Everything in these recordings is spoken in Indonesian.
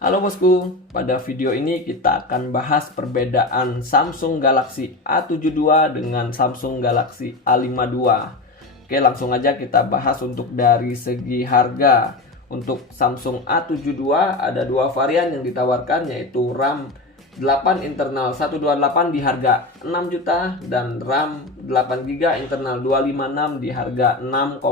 Halo bosku, pada video ini kita akan bahas perbedaan Samsung Galaxy A72 dengan Samsung Galaxy A52. Oke, langsung aja kita bahas untuk dari segi harga. Untuk Samsung A72 ada dua varian yang ditawarkan, yaitu RAM 8 internal 128 di harga 6 juta dan RAM 8GB internal 256 di harga 6,4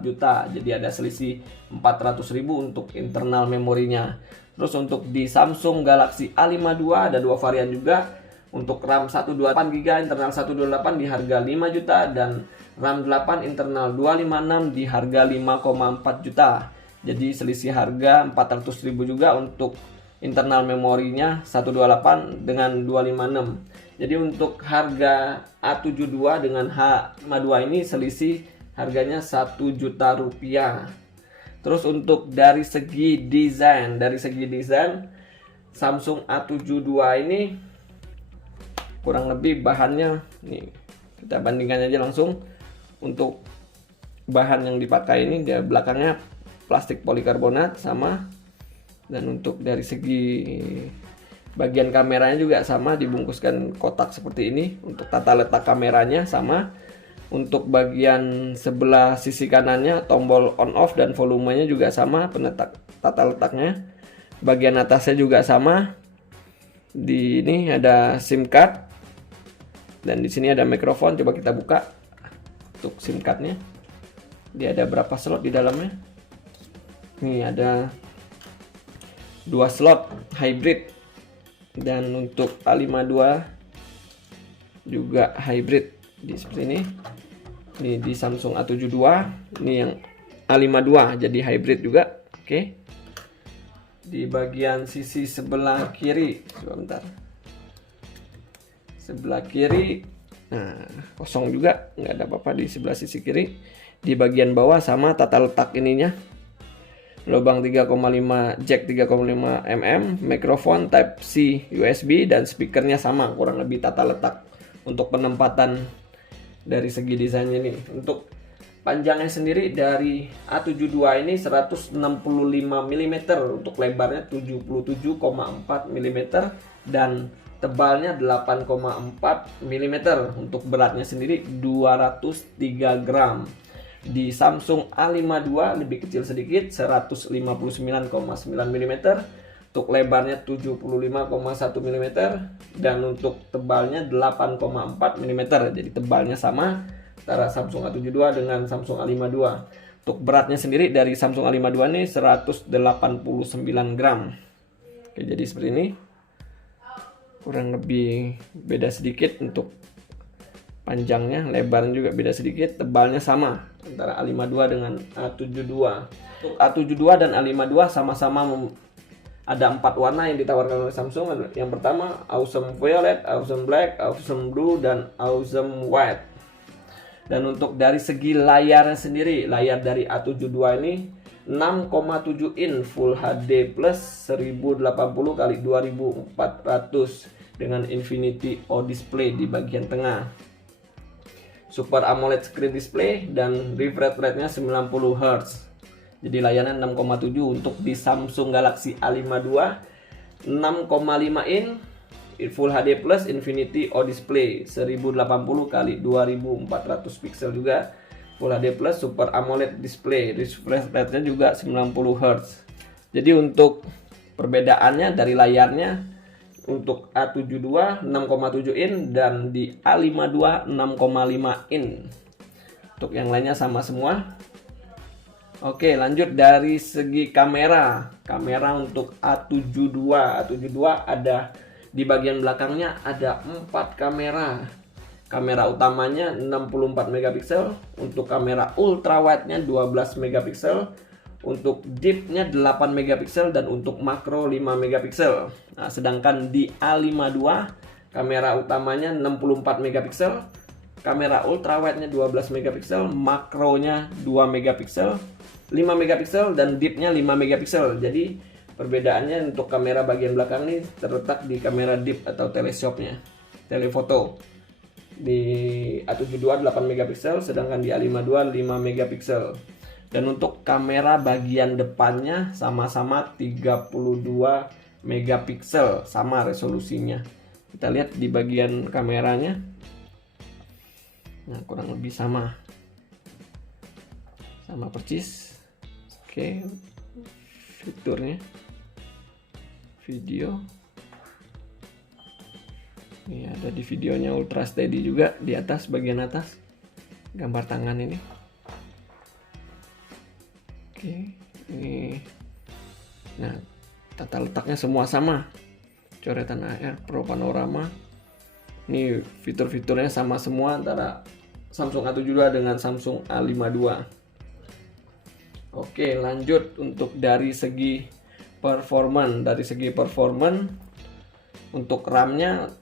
juta. Jadi ada selisih 400.000 untuk internal memorinya. Terus untuk di Samsung Galaxy A52 ada dua varian juga. Untuk RAM 128GB internal 128 di harga 5 juta dan RAM 8 internal 256 di harga 5,4 juta. Jadi selisih harga 400.000 juga untuk internal memorinya 128 dengan 256. Jadi untuk harga A72 dengan H52 ini selisih harganya 1 juta rupiah. Terus untuk dari segi desain, Samsung A72 ini kurang lebih bahannya nih, kita bandingkan aja langsung. Untuk bahan yang dipakai ini dia belakangnya plastik polikarbonat sama, dan untuk dari segi bagian kameranya juga sama, dibungkuskan kotak seperti ini. Untuk tata letak kameranya sama. Untuk bagian sebelah sisi kanannya tombol on off dan volumenya juga sama, tata letaknya. Bagian atasnya juga sama. Di ini ada SIM card dan di sini ada mikrofon. Coba kita buka untuk SIM cardnya. Dia ada berapa slot di dalamnya? Ini ada 2 slot hybrid, dan untuk A52 juga hybrid seperti ini. Ini di Samsung A72, ini yang A52 jadi hybrid juga. Oke. Di bagian sisi sebelah kiri, sebentar. Sebelah kiri, nah kosong juga, nggak ada apa-apa di sebelah sisi kiri. Di bagian bawah sama tata letak ininya. Lubang 3,5 jack 3,5 mm, mikrofon Type C USB, dan speakernya sama, kurang lebih tata letak. Untuk penempatan dari segi desainnya ini, untuk panjangnya sendiri dari A72 ini 165 mm, untuk lebarnya 77,4 mm dan tebalnya 8,4 mm. Untuk beratnya sendiri 203 gram. Di Samsung A52 lebih kecil sedikit, 159,9 mm. Untuk lebarnya 75,1 mm dan untuk tebalnya 8,4 mm. Jadi tebalnya sama antara Samsung A72 dengan Samsung A52. Untuk beratnya sendiri dari Samsung A52 ini 189 gram. Oke, jadi seperti ini. Kurang lebih beda sedikit untuk panjangnya, lebarnya juga beda sedikit, tebalnya sama antara A52 dengan A72. Untuk A72 dan A52 sama-sama ada 4 warna yang ditawarkan oleh Samsung. Yang pertama Awesome Violet, Awesome Black, Awesome Blue, dan Awesome White. Dan untuk dari segi layarnya sendiri, layar dari A72 ini 6,7 in Full HD plus 1080x2400 dengan Infinity O Display di bagian tengah. Super AMOLED screen display dan refresh rate-nya 90 Hz. Jadi layarnya 6,7. Untuk di Samsung Galaxy A52 6,5 in Full HD plus Infinity O Display 1080x2400 pixel juga, Full HD plus Super AMOLED display, refresh rate-nya juga 90 Hz. Jadi untuk perbedaannya dari layarnya, untuk A72 6,7 in dan di A52 6,5 in. Untuk yang lainnya sama semua. Oke, lanjut dari segi kamera. Kamera untuk A72 ada di bagian belakangnya ada 4 kamera. Kamera utamanya 64 megapiksel, untuk kamera ultra wide-nya 12 megapiksel, untuk deep-nya 8 megapiksel, dan untuk makro 5 megapiksel. Nah, sedangkan di A52 kamera utamanya 64 megapiksel, kamera ultra wide-nya 12 megapiksel, makronya 2 megapiksel, 5 megapiksel, dan deep-nya 5 megapiksel. Jadi perbedaannya untuk kamera bagian belakang ini terletak di kamera deep atau teleskopnya, telefoto. Di A72 8 megapiksel, sedangkan di A52 5 megapiksel. Dan untuk kamera bagian depannya sama-sama 32 megapiksel, sama resolusinya. Kita lihat di bagian kameranya. Nah, kurang lebih sama persis. Oke, fiturnya video ini ada di videonya, ultra steady juga di atas, bagian atas gambar tangan ini. Oke, ini nah tata letaknya semua sama, coretan AR Pro panorama. Ini fitur-fiturnya sama semua antara Samsung A72 dengan Samsung A52. Oke, lanjut untuk dari segi performance. Untuk RAM-nya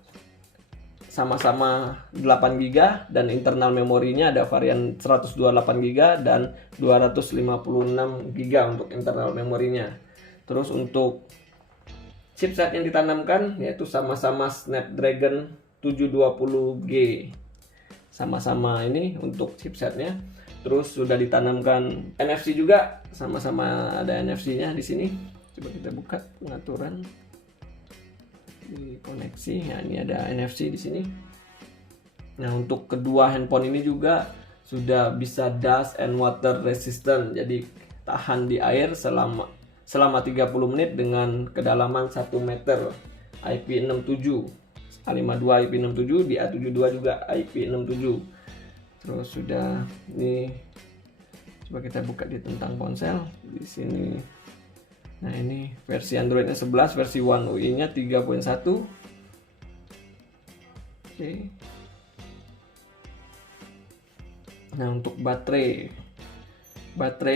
sama-sama 8 GB dan internal memorinya ada varian 128 GB dan 256 GB untuk internal memorinya. Terus untuk chipset yang ditanamkan yaitu sama-sama Snapdragon 720G. Sama-sama ini untuk chipsetnya. Terus sudah ditanamkan NFC juga, sama-sama ada NFC-nya di sini. Coba kita buka pengaturan di koneksi. Nah, ini ada NFC di sini. Nah, untuk kedua handphone ini juga sudah bisa dust and water resistant. Jadi tahan di air selama 30 menit dengan kedalaman 1 meter. IP67. A52 IP67, di A72 juga IP67. Terus sudah ini, coba kita buka di tentang ponsel di sini. Nah, ini versi Androidnya 11, versi One UI-nya 3.1. Oke. Nah, untuk baterai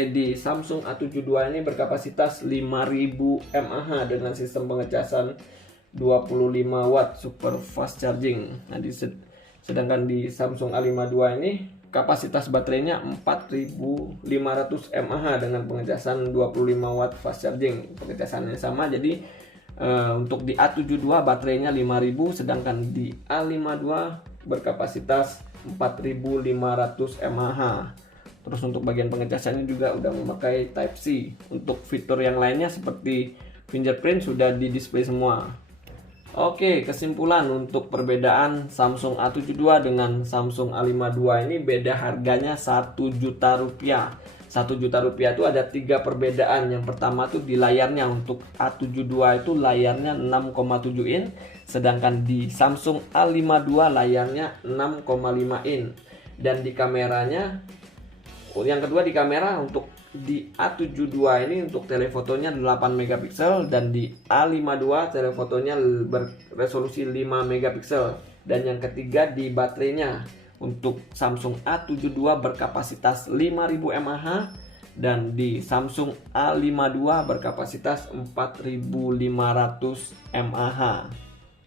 di Samsung A72 ini berkapasitas 5000 mAh dengan sistem pengecasan 25 watt super fast charging. Nah, sedangkan di Samsung A52 ini kapasitas baterainya 4500 mAh dengan pengecasan 25 watt fast charging. Pengecasannya sama, jadi untuk di A72 baterainya 5000, sedangkan di A52 berkapasitas 4500 mAh. Terus untuk bagian pengecasannya juga udah memakai Type-C. Untuk fitur yang lainnya seperti fingerprint sudah di display semua. Oke, kesimpulan untuk perbedaan Samsung A72 dengan Samsung A52 ini beda harganya 1 juta rupiah. 1 juta rupiah itu ada 3 perbedaan. Yang pertama tuh di layarnya. Untuk A72 itu layarnya 6,7 in, sedangkan di Samsung A52 layarnya 6,5 in. Dan di kameranya, yang kedua di kamera, untuk di A72 ini untuk telefotonya 8 megapiksel dan di A52 telefotonya beresolusi 5 megapiksel. Dan yang ketiga di baterainya, untuk Samsung A72 berkapasitas 5000 mAh dan di Samsung A52 berkapasitas 4500 mAh.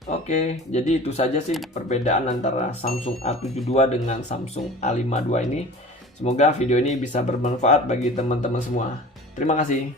Oke, jadi itu saja sih perbedaan antara Samsung A72 dengan Samsung A52 ini. Semoga video ini bisa bermanfaat bagi teman-teman semua. Terima kasih.